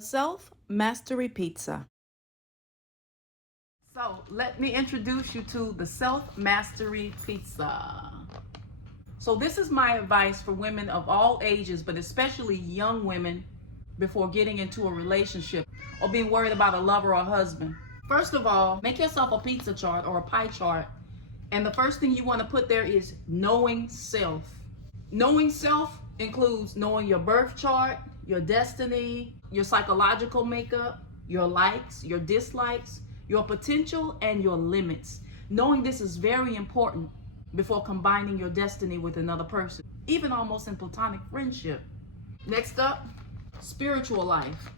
Self-Mastery Pizza. So let me introduce you to the Self-Mastery Pizza. So this is my advice for women of all ages, but especially young women before getting into a relationship or being worried about a lover or a husband. First of all, make yourself a pizza chart or a pie chart. And the first thing you want to put there is knowing self. Knowing self includes knowing your birth chart, your destiny, your psychological makeup, your likes, your dislikes, your potential, and your limits. Knowing this is very important before combining your destiny with another person, even almost in platonic friendship. Next up, spiritual life.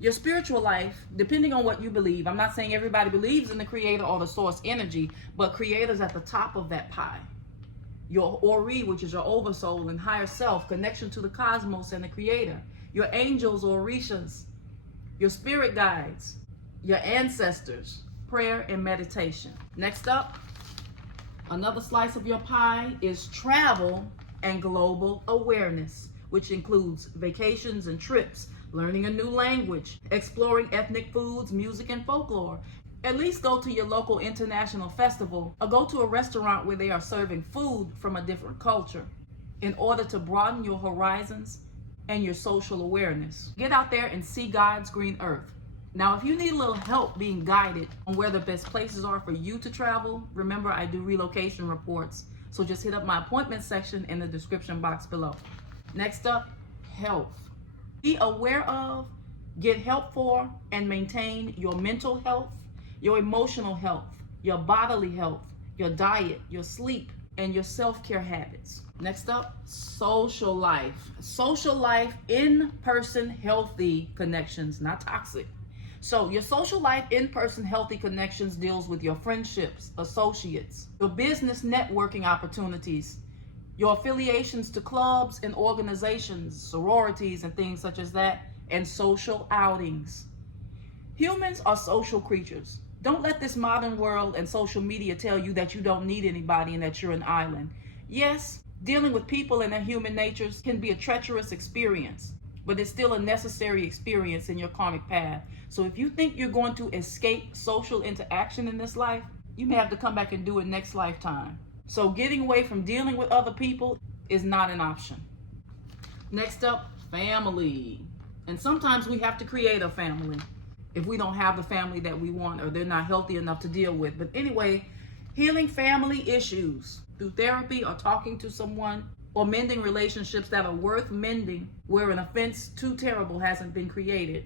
Your spiritual life, depending on what you believe, I'm not saying everybody believes in the creator or the source energy, but creator's at the top of that pie. Your Ori, which is your oversoul and higher self, connection to the cosmos and the creator. Your angels or Orishas, your spirit guides, your ancestors, prayer and meditation. Next up, another slice of your pie is travel and global awareness, which includes vacations and trips, learning a new language, exploring ethnic foods, music, and folklore. At least go to your local international festival or go to a restaurant where they are serving food from a different culture in order to broaden your horizons and your social awareness. Get out there and see God's green earth. Now, if you need a little help being guided on where the best places are for you to travel, remember I do relocation reports. So just hit up my appointment section in the description box below. Next up, health. Be aware of, get help for, and maintain your mental health, your emotional health, your bodily health, your diet, your sleep, and your self-care habits. Next up, social life. Social life, in-person healthy connections, not toxic. So your social life, in-person healthy connections deals with your friendships, associates, your business networking opportunities, your affiliations to clubs and organizations, sororities and things such as that, and social outings. Humans are social creatures. Don't let this modern world and social media tell you that you don't need anybody and that you're an island. Yes, dealing with people and their human natures can be a treacherous experience, but it's still a necessary experience in your karmic path. So if you think you're going to escape social interaction in this life, you may have to come back and do it next lifetime. So getting away from dealing with other people is not an option. Next up, family. And sometimes we have to create a family if we don't have the family that we want or they're not healthy enough to deal with. But anyway, healing family issues through therapy or talking to someone or mending relationships that are worth mending where an offense too terrible hasn't been created.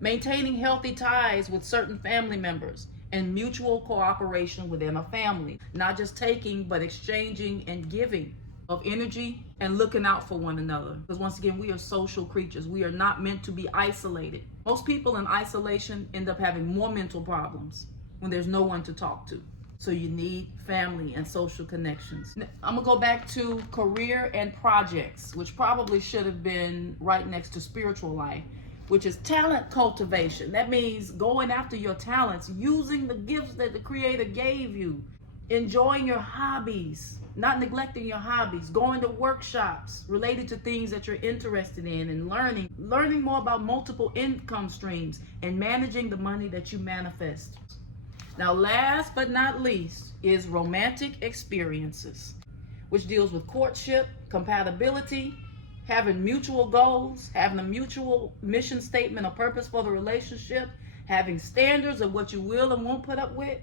Maintaining healthy ties with certain family members and mutual cooperation within a family. Not just taking, but exchanging and giving of energy and looking out for one another. Because once again, we are social creatures. We are not meant to be isolated. Most people in isolation end up having more mental problems when there's no one to talk to. So you need family and social connections. I'm gonna go back to career and projects, which probably should have been right next to spiritual life, which is talent cultivation. That means going after your talents, using the gifts that the Creator gave you, enjoying your hobbies, not neglecting your hobbies, going to workshops related to things that you're interested in and learning more about multiple income streams and managing the money that you manifest. Now, last but not least is romantic experiences, which deals with courtship, compatibility, having mutual goals, having a mutual mission statement or purpose for the relationship, having standards of what you will and won't put up with,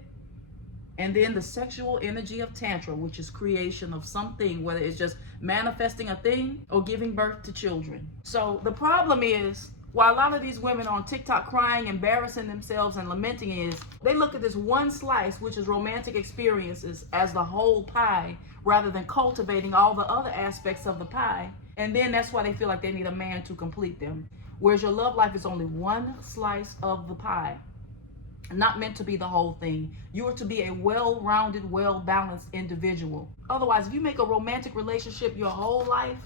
and then the sexual energy of Tantra, which is creation of something, whether it's just manifesting a thing or giving birth to children. So the problem is, while a lot of these women on TikTok crying, embarrassing themselves and lamenting is, they look at this one slice, which is romantic experiences, as the whole pie, rather than cultivating all the other aspects of the pie. And then that's why they feel like they need a man to complete them. Whereas your love life is only one slice of the pie, not meant to be the whole thing. You are to be a well-rounded, well-balanced individual. Otherwise, if you make a romantic relationship your whole life,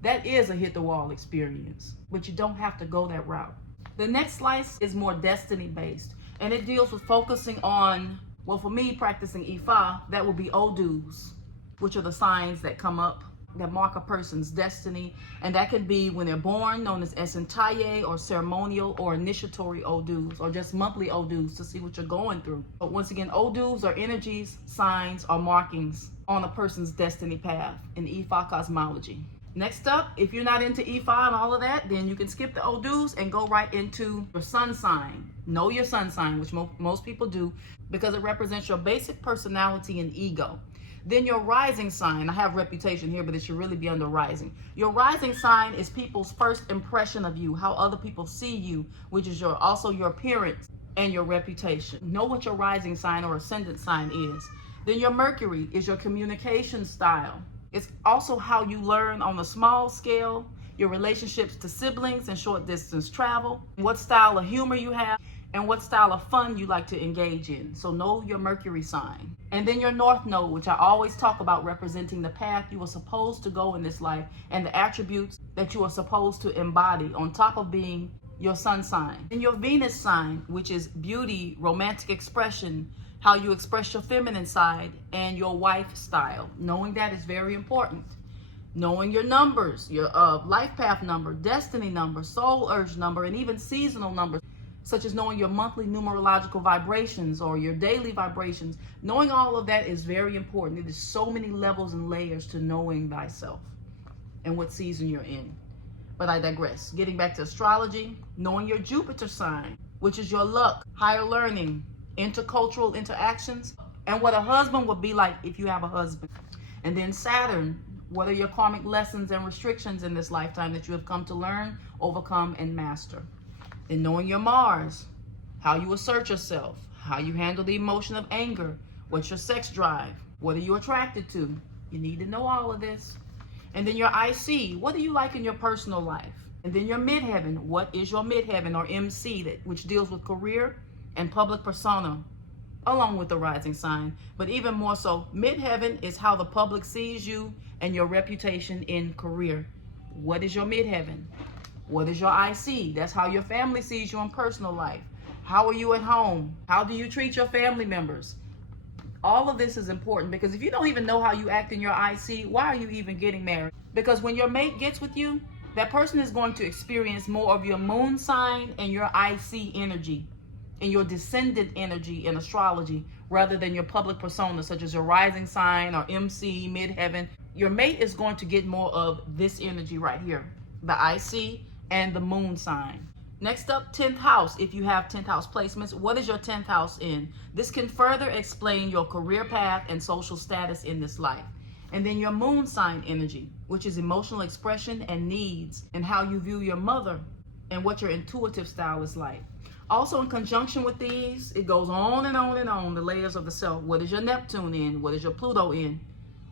that is a hit-the-wall experience, but you don't have to go that route. The next slice is more destiny-based, and it deals with focusing on, well, for me, practicing Ifa, that will be Odus, which are the signs that come up that mark a person's destiny, and that can be when they're born, known as Esentaye, or ceremonial or initiatory Odus, or just monthly Odus to see what you're going through. But once again, Odus are energies, signs, or markings on a person's destiny path in Ifa cosmology. Next up, if you're not into Ifa and all of that, then you can skip the Odus and go right into your sun sign. Know your sun sign, which most people do, because it represents your basic personality and ego. Then your rising sign, I have reputation here, but it should really be under rising. Your rising sign is people's first impression of you, how other people see you, which is also your appearance and your reputation. Know what your rising sign or ascendant sign is. Then your Mercury is your communication style. It's also how you learn on a small scale, your relationships to siblings and short distance travel, what style of humor you have, and what style of fun you like to engage in. So know your Mercury sign. And then your North Node, which I always talk about, representing the path you are supposed to go in this life and the attributes that you are supposed to embody on top of being your sun sign. And your Venus sign, which is beauty, romantic expression, how you express your feminine side, and your wife style. Knowing that is very important. Knowing your numbers, your life path number, destiny number, soul urge number, and even seasonal numbers, such as knowing your monthly numerological vibrations or your daily vibrations. Knowing all of that is very important. There's so many levels and layers to knowing thyself and what season you're in. But I digress. Getting back to astrology, knowing your Jupiter sign, which is your luck, higher learning, intercultural interactions, and what a husband would be like if you have a husband. And then Saturn, what are your karmic lessons and restrictions in this lifetime that you have come to learn, overcome, and master. And knowing your Mars, how you assert yourself, how you handle the emotion of anger, what's your sex drive, what are you attracted to. You need to know all of this. And then your IC, what do you like in your personal life? And then your midheaven, what is your midheaven or MC, which deals with career and public persona, along with the rising sign. But even more so, midheaven is how the public sees you and your reputation in career. What is your midheaven? What is your IC? That's how your family sees you in personal life. How are you at home? How do you treat your family members? All of this is important, because if you don't even know how you act in your IC, why are you even getting married? Because when your mate gets with you, that person is going to experience more of your moon sign and your IC energy and your descendant energy in astrology, rather than your public persona, such as your rising sign or MC, midheaven. Your mate is going to get more of this energy right here, the IC and the moon sign. Next up, 10th house. If you have 10th house placements, what is your 10th house in? This can further explain your career path and social status in this life. And then your moon sign energy, which is emotional expression and needs, and how you view your mother and what your intuitive style is like. Also, in conjunction with these, it goes on and on and on, the layers of the self. What is your Neptune in? What is your Pluto in?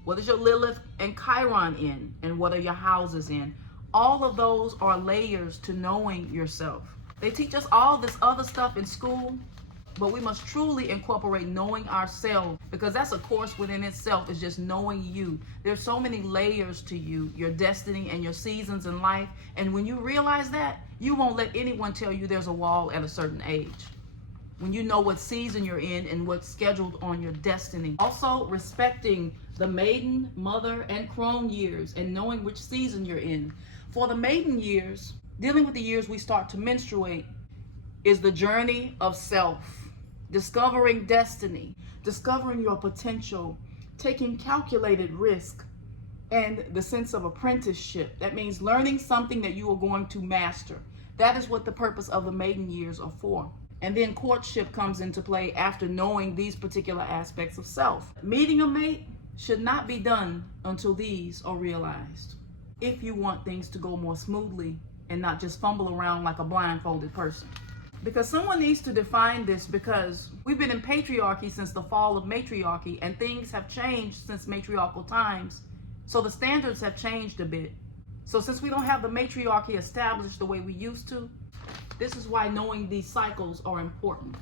What is your Lilith and Chiron in? And what are your houses in? All of those are layers to knowing yourself. They teach us all this other stuff in school, but we must truly incorporate knowing ourselves, because that's a course within itself, is just knowing you. There's so many layers to you, your destiny and your seasons in life. And when you realize that, you won't let anyone tell you there's a wall at a certain age. When you know what season you're in and what's scheduled on your destiny. Also, respecting the maiden, mother, and crone years and knowing which season you're in. For the maiden years, dealing with the years we start to menstruate, is the journey of self, discovering destiny, discovering your potential, taking calculated risk, and the sense of apprenticeship. That means learning something that you are going to master. That is what the purpose of the maiden years are for. And then courtship comes into play after knowing these particular aspects of self. Meeting a mate should not be done until these are realized, if you want things to go more smoothly and not just fumble around like a blindfolded person. Because someone needs to define this, because we've been in patriarchy since the fall of matriarchy, and things have changed since matriarchal times. So the standards have changed a bit. So since we don't have the matriarchy established the way we used to, this is why knowing these cycles are important,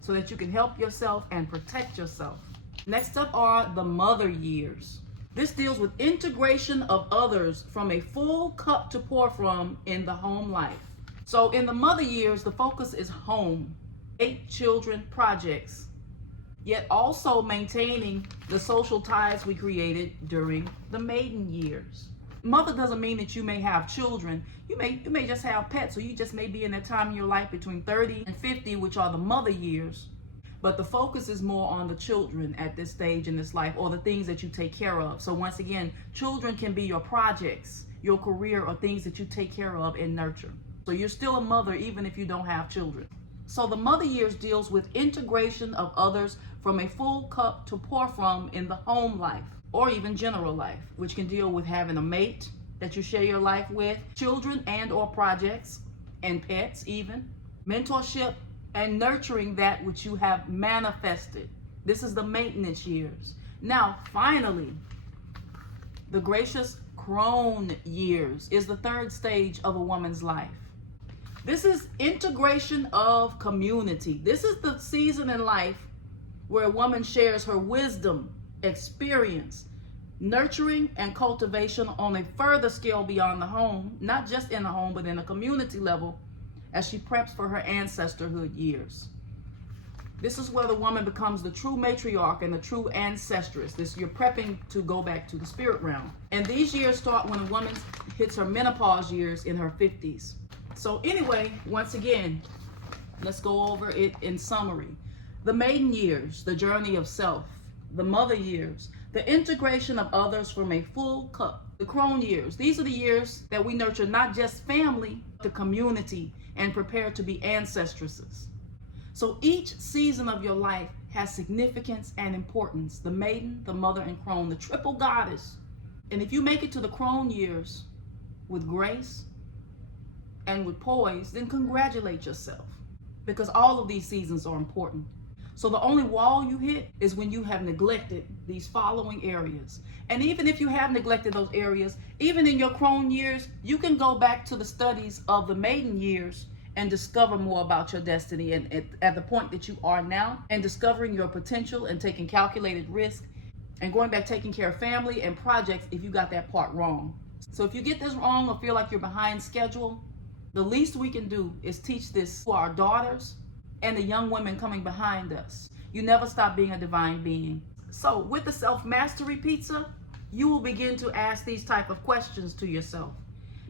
so that you can help yourself and protect yourself. Next up are the mother years. This deals with integration of others from a full cup to pour from in the home life. So in the mother years, the focus is home, 8 children projects, yet also maintaining the social ties we created during the maiden years. Mother doesn't mean that you may have children. You may just have pets, or you just may be in that time in your life between 30 and 50, which are the mother years. But the focus is more on the children at this stage in this life, or the things that you take care of. So once again, children can be your projects, your career, or things that you take care of and nurture. So you're still a mother even if you don't have children. So the mother years deals with integration of others from a full cup to pour from in the home life, or even general life, which can deal with having a mate that you share your life with, children and or projects, and pets even, mentorship, and nurturing that which you have manifested. This is the maintenance years. Now, finally, the gracious crone years is the third stage of a woman's life. This is integration of community. This is the season in life where a woman shares her wisdom, experience, nurturing, and cultivation on a further scale beyond the home, not just in the home, but in a community level, as she preps for her ancestorhood years. This is where the woman becomes the true matriarch and the true ancestress. You're prepping to go back to the spirit realm. And these years start when a woman hits her menopause years in her 50s. So anyway, once again, let's go over it in summary. The maiden years, the journey of self. The mother years, the integration of others from a full cup. The crone years, these are the years that we nurture not just family, the community, and prepare to be ancestresses. So each season of your life has significance and importance. The maiden, the mother, and crone, the triple goddess. And if you make it to the crone years with grace and with poise, then congratulate yourself, because all of these seasons are important. So the only wall you hit is when you have neglected these following areas. And even if you have neglected those areas, even in your crone years, you can go back to the studies of the maiden years and discover more about your destiny. And at the point that you are now, and discovering your potential and taking calculated risk, and going back taking care of family and projects if you got that part wrong. So if you get this wrong or feel like you're behind schedule, the least we can do is teach this to our daughters and the young women coming behind us. You never stop being a divine being. So with the self-mastery pizza, you will begin to ask these type of questions to yourself.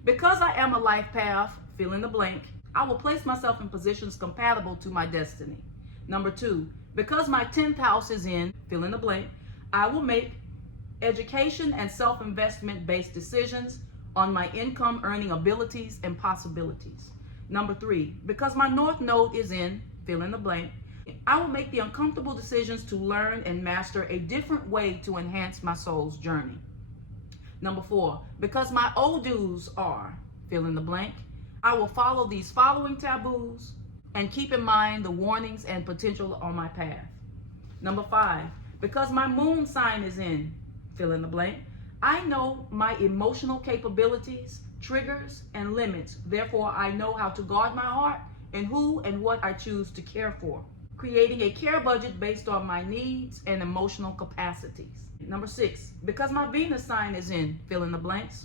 Because I am a life path, fill in the blank, I will place myself in positions compatible to my destiny. Number 2, because my 10th house is in, fill in the blank, I will make education and self-investment based decisions on my income earning abilities and possibilities. Number 3, because my north node is in, fill in the blank, I will make the uncomfortable decisions to learn and master a different way to enhance my soul's journey. Number 4, because my Odus are, fill in the blank, I will follow these following taboos and keep in mind the warnings and potential on my path. Number 5, because my moon sign is in, fill in the blank, I know my emotional capabilities, triggers, and limits. Therefore, I know how to guard my heart and who and what I choose to care for, creating a care budget based on my needs and emotional capacities. Number 6, because my Venus sign is in, fill in the blanks,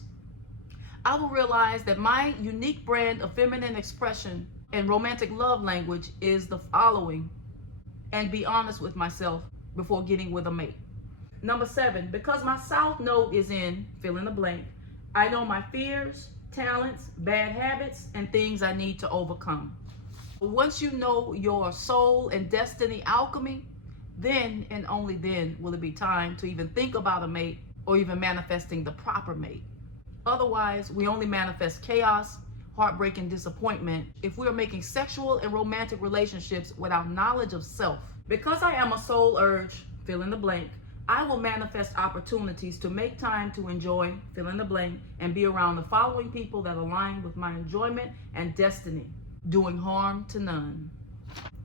I will realize that my unique brand of feminine expression and romantic love language is the following, and be honest with myself before getting with a mate. Number 7, because my south node is in, fill in the blank, I know my fears, talents, bad habits, and things I need to overcome. Once you know your soul and destiny alchemy, then and only then will it be time to even think about a mate or even manifesting the proper mate. Otherwise, we only manifest chaos, heartbreak, and disappointment if we are making sexual and romantic relationships without knowledge of self. Because I am a soul urge, fill in the blank, I will manifest opportunities to make time to enjoy, fill in the blank, and be around the following people that align with my enjoyment and destiny, doing harm to none.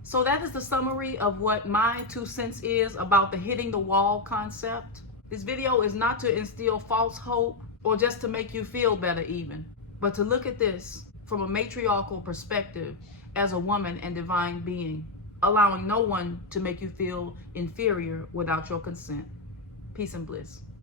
So that is the summary of what my 2 cents is about the hitting the wall concept. This video is not to instill false hope or just to make you feel better even, but to look at this from a matriarchal perspective as a woman and divine being, allowing no one to make you feel inferior without your consent. Peace and bliss.